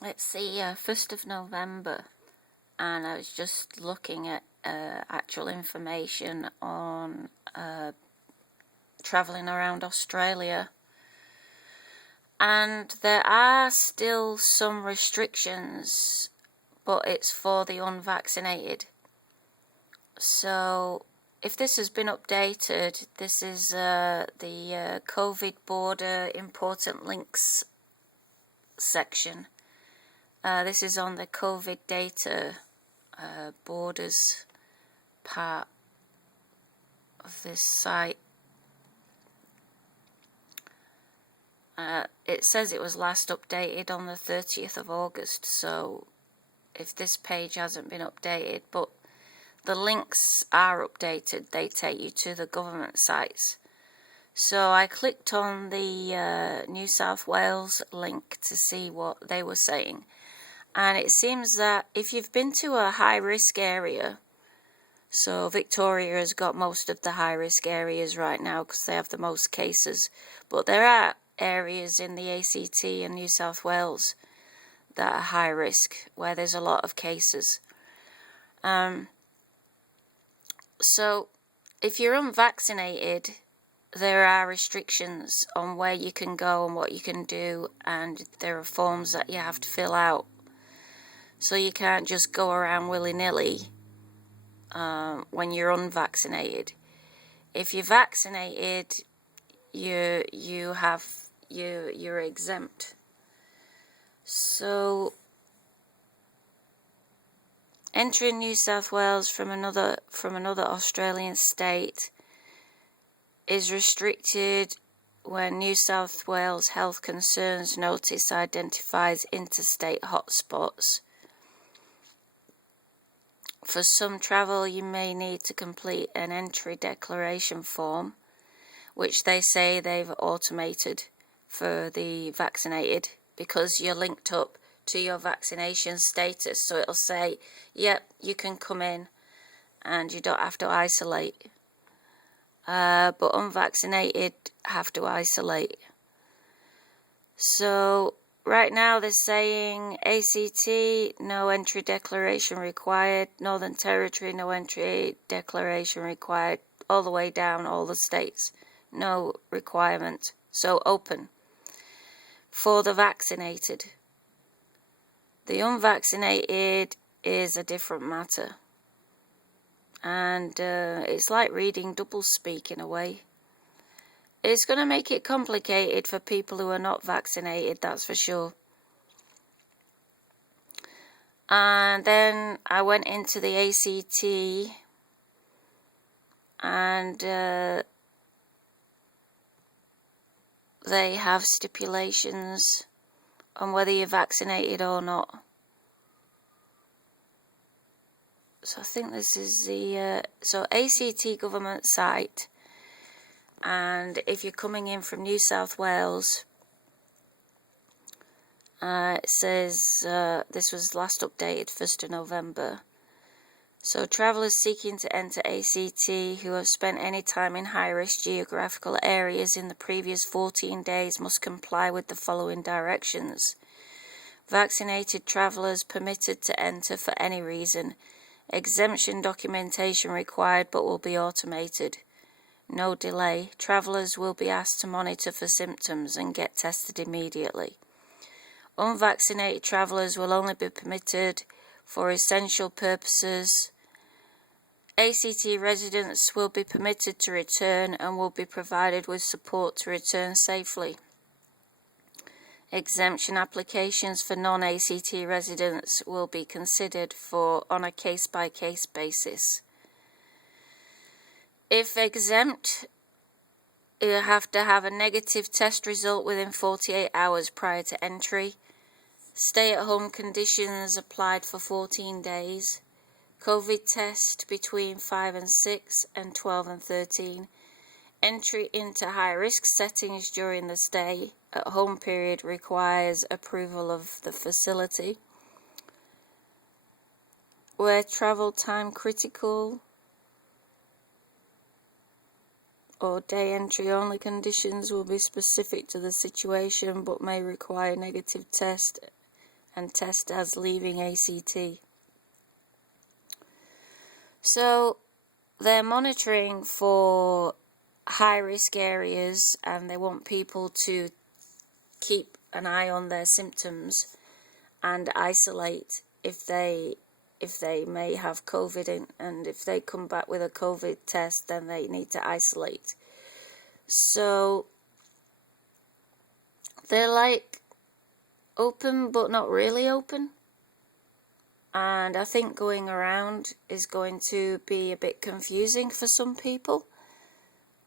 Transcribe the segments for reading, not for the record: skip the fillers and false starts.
It's the 1st of November, and I was just looking at actual information on travelling around Australia, and there are still some restrictions, but it's for the unvaccinated. So if this has been updated, this is the COVID border important links section. This is on the COVID data borders part of this site. It says it was last updated on the 30th of August, so if this page hasn't been updated, but the links are updated, they take you to the government sites. So I clicked on the New South Wales link to see what they were saying. And it seems that if you've been to a high-risk area, so Victoria has got most of the high-risk areas right now because they have the most cases, but there are areas in the ACT and New South Wales that are high risk, where there's a lot of cases. So if you're unvaccinated, there are restrictions on where you can go and what you can do, and there are forms that you have to fill out. So you can't just go around willy-nilly when you're unvaccinated. If you're vaccinated, you're exempt. So entering New South Wales from another Australian state is restricted when New South Wales Health Concerns Notice identifies interstate hotspots. For some travel, you may need to complete an entry declaration form, which they say they've automated for the vaccinated because you're linked up to your vaccination status. So it'll say, yep, you can come in and you don't have to isolate. But unvaccinated have to isolate. So right now they're saying ACT, no entry declaration required. Northern Territory, no entry declaration required. All the way down, all the states, no requirement. So open for the vaccinated. The unvaccinated is a different matter. And it's like reading doublespeak in a way. It's going to make it complicated for people who are not vaccinated, that's for sure. And then I went into the ACT, and they have stipulations on whether you're vaccinated or not. So I think this is the ACT government site, and if you're coming in from New South Wales, it says this was last updated 1st of November. So travellers seeking to enter ACT who have spent any time in high-risk geographical areas in the previous 14 days must comply with the following directions. Vaccinated travellers permitted to enter for any reason. Exemption documentation required but will be automated. No delay. Travellers will be asked to monitor for symptoms and get tested immediately. Unvaccinated travellers will only be permitted for essential purposes. ACT residents will be permitted to return and will be provided with support to return safely. Exemption applications for non-ACT residents will be considered on a case-by-case basis. If exempt, you have to have a negative test result within 48 hours prior to entry. Stay-at-home conditions applied for 14 days. COVID test between 5 and 6 and 12 and 13. Entry into high-risk settings during the stay-at-home period requires approval of the facility. Where travel time critical or day entry only conditions will be specific to the situation but may require negative test and test as leaving ACT. So they're monitoring for high-risk areas, and they want people to keep an eye on their symptoms and isolate if they may have COVID, and if they come back with a COVID test, then they need to isolate. So they're like open but not really open, and I think going around is going to be a bit confusing for some people.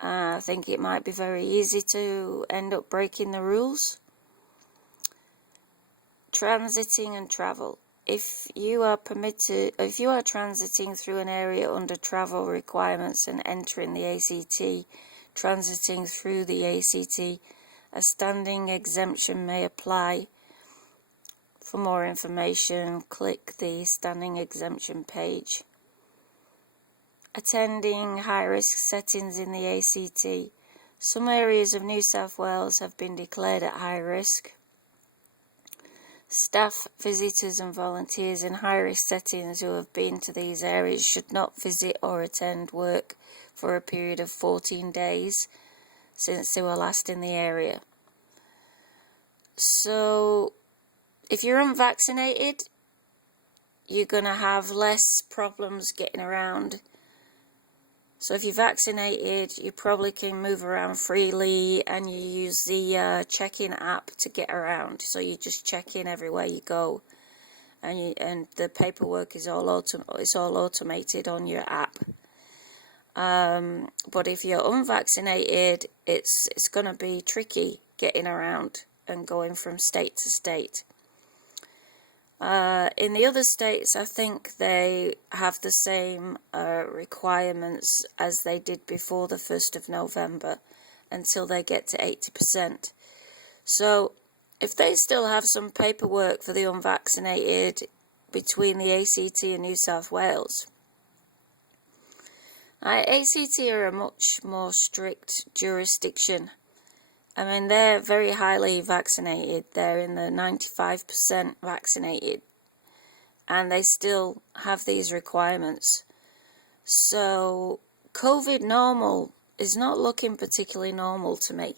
I think it might be very easy to end up breaking the rules. Transiting and travel. If you are transiting through an area under travel requirements and entering the ACT, transiting through the ACT, a standing exemption may apply. For more information, click the standing exemption page. Attending high-risk settings in the ACT. Some areas of New South Wales have been declared at high risk. Staff, visitors and volunteers in high-risk settings who have been to these areas should not visit or attend work for a period of 14 days since they were last in the area. So, if you're unvaccinated, you're going to have less problems getting around. So if you're vaccinated, you probably can move around freely, and you use the check-in app to get around. So you just check in everywhere you go, and the paperwork is all automated on your app. But if you're unvaccinated, it's going to be tricky getting around and going from state to state. In the other states, I think they have the same requirements as they did before the 1st of November until they get to 80%. So if they still have some paperwork for the unvaccinated between the ACT and New South Wales, ACT are a much more strict jurisdiction. I mean, they're very highly vaccinated. They're in the 95% vaccinated, and they still have these requirements. So COVID normal is not looking particularly normal to me.